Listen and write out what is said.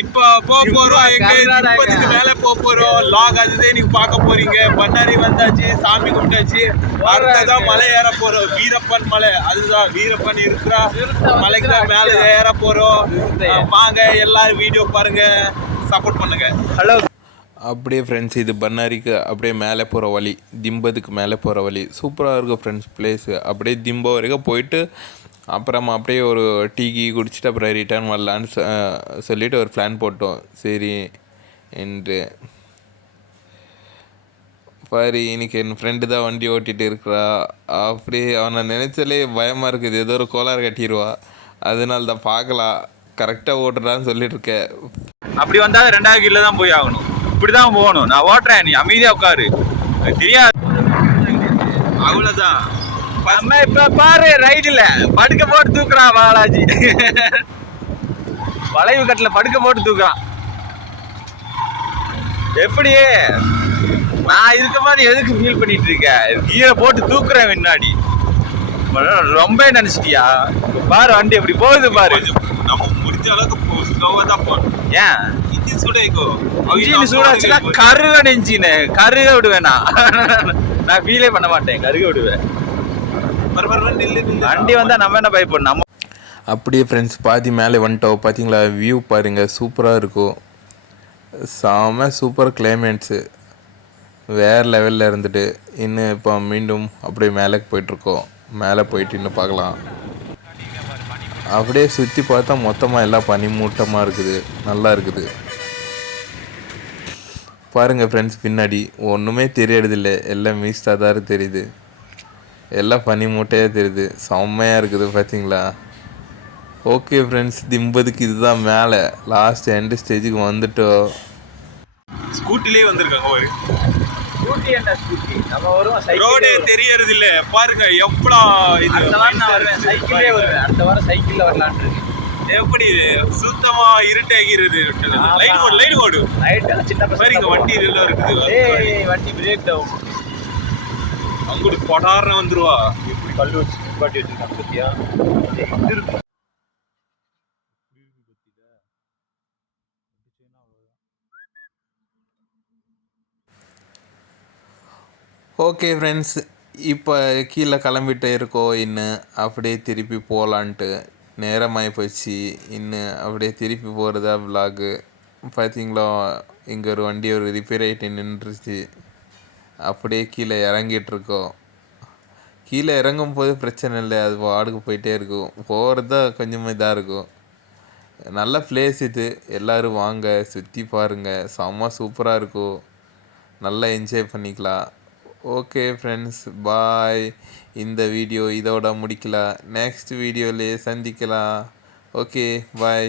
இப்போ போறோம் எங்க இப்போதைக்கு மேல போறோம் லாக் அதுதே நீங்க பார்க்க போறீங்க. பண்ணாரி வந்தாச்சு, சாமி கும்பிட்டாச்சு. அடுத்ததான் மலை ஏற போறோம். வீரப்பன் மலை, அதுதான் வீரப்பன் இருக்கிற மலைக்கு தான் மேல ஏற போறோம். வாங்க எல்லாரும் வீடியோ பாருங்க, சப்போர்ட் பண்ணுங்க. ஹலோ. அப்படியே ஃப்ரெண்ட்ஸ், இது பண்ணாரிக்கு அப்படியே மேலே போகிற வழி, திம்பதுக்கு மேலே போகிற வழி சூப்பராக இருக்கும் ஃப்ரெண்ட்ஸ் பிளேஸு. அப்படியே திம்பம் வரைக்கும் போயிட்டு அப்புறமா அப்படியே ஒரு டீ குடிச்சிட்டு அப்புறம் ரிட்டர்ன் வரலான்னு சொல்லிவிட்டு ஒரு பிளான் போட்டோம். சரி என்று பாரு, இன்னைக்கு என் ஃப்ரெண்டு தான் வண்டி ஓட்டிகிட்டு இருக்கிறா. அப்படியே அவனை நினைச்சாலே பயமாக இருக்குது, ஏதோ ஒரு கோளாறு கட்டிடுவா. அதனால தான் பார்க்கலாம், கரெக்டாக ஓட்டுறான்னு சொல்லிட்டு இருக்கேன். அப்படி வந்தால் 2வது கீழே தான் போய் ஆகணும். இப்படி தான் போகணும். நான் ஓட்டுறேன், நீ அமைதியாக உட்காரு. தெரியாது, அவ்வளோதான். நம்ம இப்போ பாரு ரைட்டில் படுக்க போட்டு தூக்குறான் பாலாஜி. வளைவு கட்டில் படுக்க போட்டு தூக்குறான். எப்படி நான் இருக்க மாதிரி எதுக்கு ஃபீல் பண்ணிட்டு இருக்கேன்? கீழே போட்டு தூக்குறேன் முன்னாடி. ரொம்ப நினைச்சிட்டியா? பாரு வண்டி எப்படி போகுது பாரு. நம்ம முடிஞ்ச அளவுக்கு ஸ்லோவா தான் போகணும். ஏன் இன்ஜின் சூடாயிக்கோ? இன்ஜின் சூடாச்சுன்னா கருக நெஞ்சின்னு கருக விடுவேன். நான் ஃபீலே பண்ண மாட்டேன், கருக விடுவேன். வண்டி வந்தால் நம்ம என்ன பயப்படணும்? நம்ம அப்படியே ஃப்ரெண்ட்ஸ் பாதி மேலே வந்துட்டோம். பார்த்தீங்களா, வியூ பாருங்கள், சூப்பராக இருக்கும். செம சூப்பர் கிளைமேட்ஸு, வேறு லெவலில் இருந்துட்டு இன்னும் இப்போ மீண்டும் அப்படியே மேலேக்கு போயிட்டுருக்கோம். மேலே போயிட்டு இன்னும் பார்க்கலாம். அப்படியே சுற்றி பார்த்தா மொத்தமாக எல்லாம் பனிமூட்டமாக இருக்குது, நல்லா இருக்குது. பாருங்கள் ஃப்ரெண்ட்ஸ், பின்னாடி ஒன்றுமே தெரியறதில்லை, எல்லாம் மீஸ்டாக தான் தெரியுது. எல்லாம் பனி மூட்டையாக தெரியுது, செம்மையாக இருக்குது பார்த்தீங்களா. ஓகே ஃப்ரெண்ட்ஸ், திம்பதுக்கு இதுதான் மேலே லாஸ்ட் எண்டு ஸ்டேஜுக்கு வந்துட்டோம். ஸ்கூட்டிலே வந்திருக்காங்க ஒரு ஸ்கூட்டி. என்ன ஸ்கூட்டி? நம்ம வருவோம், ரோடே தெரியறது இல்லை பாருங்க. எவ்வளோ இது நான் வருவேன், சைக்கிளே வருவேன். அடுத்த வாரம் சைக்கிளில் வரலான்னு இருக்கு. எப்படி சுத்தமா இருட்டாகிறது. லைட் ஓடு, லைட் ஓடு. சின்ன பாருங்க வண்டி எல்லாம் இருக்குது. வண்டி பிரேக் டவுன். அங்கிட்டு கொடாரம் வந்துருவா. இப்படி கல்லு வச்சு பாட்டி வச்சிருக்காங்க பத்தியா? ஓகே ஃப்ரெண்ட்ஸ், இப்போ கீழே கிளம்பிட்டு இருக்கோம். இன்னும் அப்படியே திருப்பி போகலான்ட்டு நேரமாகி போச்சு. இன்னும் அப்படியே திருப்பி போகிறதா விலாகு. பார்த்தீங்களா, இங்கே ஒரு வண்டி ஒரு ரிப்பேர் ஆகிட்டு நின்றுச்சு. அப்படியே கீழே இறங்கிட்டுருக்கோம். கீழே இறங்கும் போது பிரச்சனை இல்லை, அது வாடகை போயிட்டே இருக்கும். போகிறது தான் கொஞ்சம் இதாக இருக்கும். நல்ல பிளேஸ் இது, எல்லோரும் வாங்க, சுற்றி பாருங்கள், செம்ம சூப்பராக இருக்கும். நல்லா என்ஜாய் பண்ணிக்கலாம். ஓகே ஃப்ரெண்ட்ஸ், பாய். இந்த வீடியோ இதோட முடிக்கலாம், நெக்ஸ்ட் வீடியோவிலே சந்திக்கலாம். ஓகே, பாய்.